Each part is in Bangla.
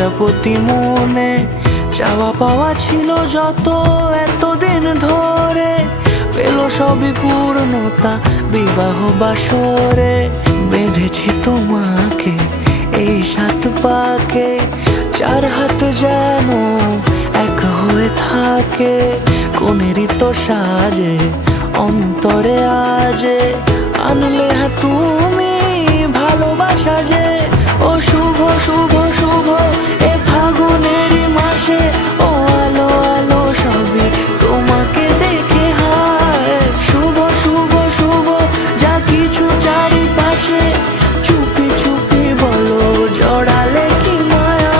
প্রজাপতি মনে চাওয়া পাওয়া ছিল যত এতদিন ধরে, পেল সবই পূর্ণতা বিবাহ বাসরে। বেঁধেছি তোমাকে এই 7 পাকে, 4 হাত যেন এক হয়ে থাকে। কোনেরই তো সাজে অন্তরে আজে আনলে তুমি ভালোবাসা যে। ও শুভ শুভ শুভ এ ফাগুনেরই মাসে, ও আলো আলো সবই তোমাকে দেখে হায়। শুভ শুভ শুভ যা কিছু চারিপাশে, চুপি চুপি বলো জড়ালে কি মায়া।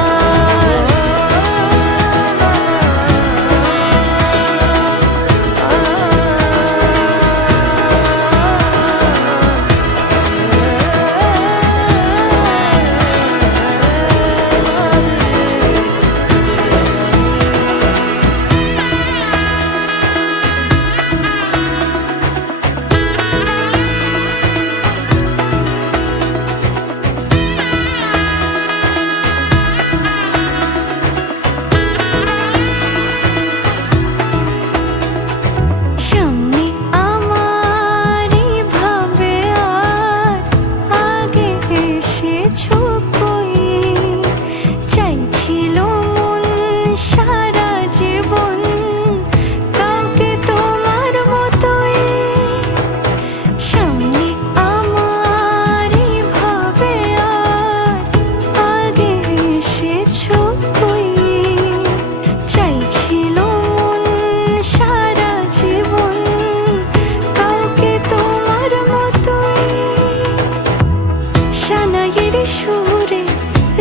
সুরে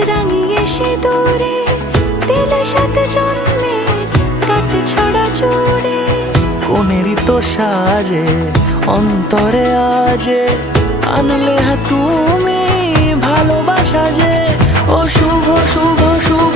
রাঙিয়ে সে দূরে দিলে 7 জন্মের কাট ছড়া জুড়ে। কোনেরই তো সাজে অন্তরে আজে আনলে তুমি ভালোবাসা যে। ও শুভ শুভ শুভ